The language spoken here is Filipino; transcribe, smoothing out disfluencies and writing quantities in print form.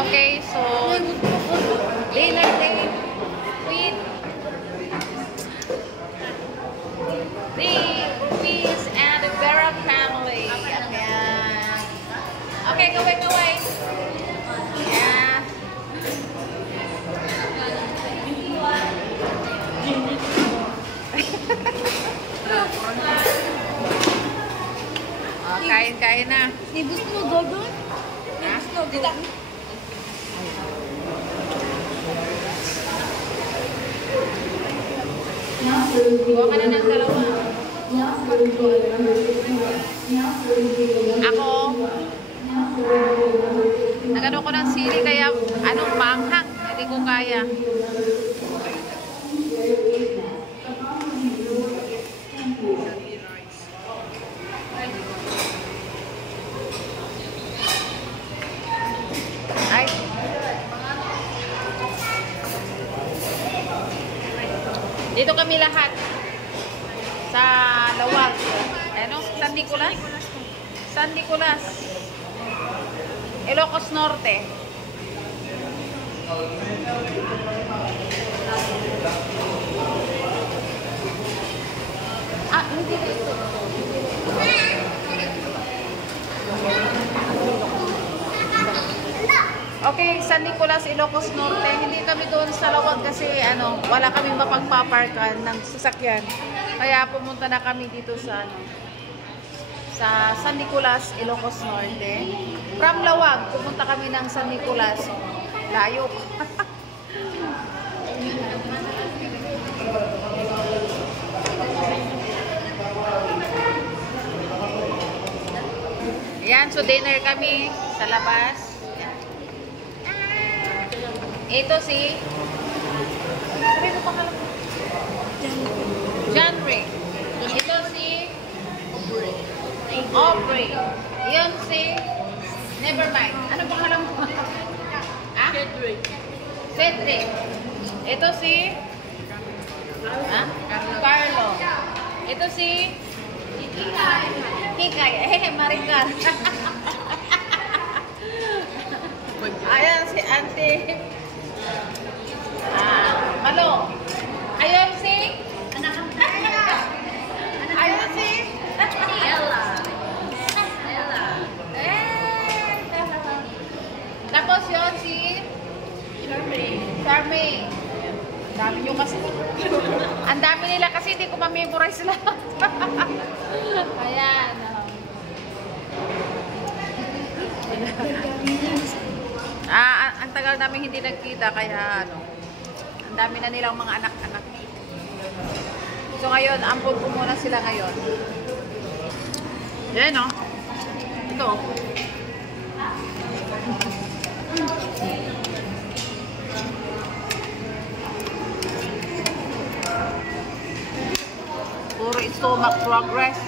Okay, so dinner date with the Ruiz and the Vera family. Ayan. Okay, gawin. Yeah. Oh, kain na. Ibus mo doon? Ibus mo doon? Kuha ka na ng dalawa. Ako, nagano ko ng sili kaya anong manghang, hindi ko kaya. Ay. Dito kami lahat sa Lawag. Ano? San Nicolas? San Nicolas. Ilocos Norte. Ah, hindi dito. Okay, San Nicolas, Ilocos Norte. Hindi kami doon sa Lawag kasi ano, wala kaming mapagpaparkan ng sasakyan. Kaya pumunta na kami dito sa sa San Nicolas, Ilocos Norte. From Lawag, pumunta kami ng San Nicolas. Layo. Yan, so dinner kami sa labas. Ito si sabi mo pangalan mo? John Ray. Ito si Aubrey. Yun si Nevermind. Ano pangalan mo? Ah? Cedric. Ito si Carlo. Ito si Kikay. Maricar. Ayan si Auntie Malo. Ayun si ayun si Ella. Tapos yun si Charmaine. Dami nyo kasi. Ang dami nila kasi hindi ko ma-memorize lahat. Ayan. Ang tagal namin hindi nagkita kaya ano, ang dami na nilang mga anak-anak. So ngayon, ampun ko muna sila ngayon. Yan o. Ito. Puro stomach progress.